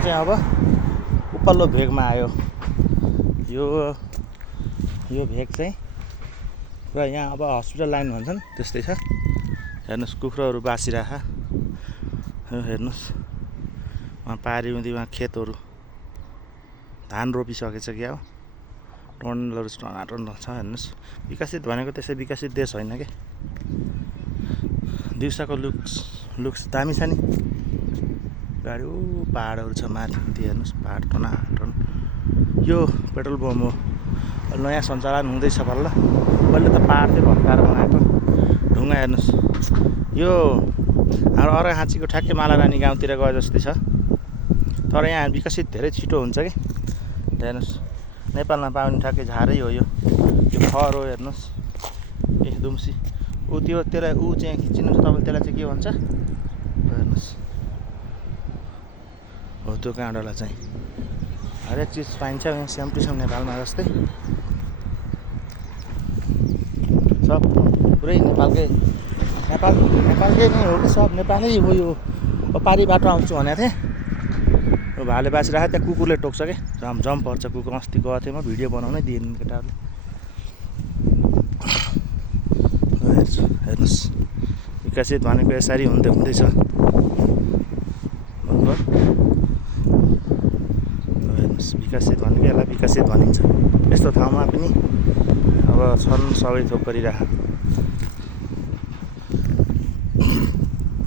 चाहिँ अब उपल्लो भेगमा आयो। यो भेग चाहिँ र यहाँ अब हस्पिटल लाइन भन्छन् त्यस्तै छ। हेर्नुहोस् कुखुराहरू बासिराख। हेर्नुहोस् वहाँ पारिउँदी वहाँ खेतहरू धान रोपिसकेछ कि अब टन्डलहरू टनाटन छ। हेर्नुहोस् विकसित भनेको त्यसै विकसित देश होइन कि। दिउँसाको लुक्स दामी छ नि। गाडी पहाडहरू छ माथि हेर्नुहोस् पहाड टनाटन। यो पेट्रोल पम्प हो नयाँ सञ्चालन हुँदैछ बल्ल। पहिले त पहाड थियो भत्काएर बनाएको ढुङ्गा। हेर्नुहोस् यो हाम्रो अर्घाखाँचीको ठ्याक्कै मालारानी गाउँतिर गए जस्तै छ। तर यहाँ विकसित धेरै छिटो हुन्छ कि। हेर्नुहोस् नेपालमा पाउने ठ्याक्कै झारै हो यो खर हो। हेर्नुहोस् दुम्सी त्यसलाई चाहिँ खिचिनु छ तपाईँले त्यसलाई चाहिँ के भन्छ हेर्नुहोस् हो त्यो काँडोलाई चाहिँ हरेक चिज पाइन्छ यहाँ सेम टु सेम नेपालमा जस्तै सब पुरै नेपालकै नै हो कि सब नेपालै हो। यो पारी बाटो आउँछु भनेको थिएँ यो भाले बासिरहेको त्यहाँ कुकुरले टोक्छ कि झम पर्छ कुकुर। अस्ति गएको थिएँ म भिडियो बनाउनै दिएन केटाहरूले। हेर्नुहोस् विकसित भनेको यसरी हुँदैछ। हेर्नुहोस् विकसित भनेको यसलाई विकसित भनिन्छ। यस्तो ठाउँमा पनि अब छन् सबै थोक गरिराख।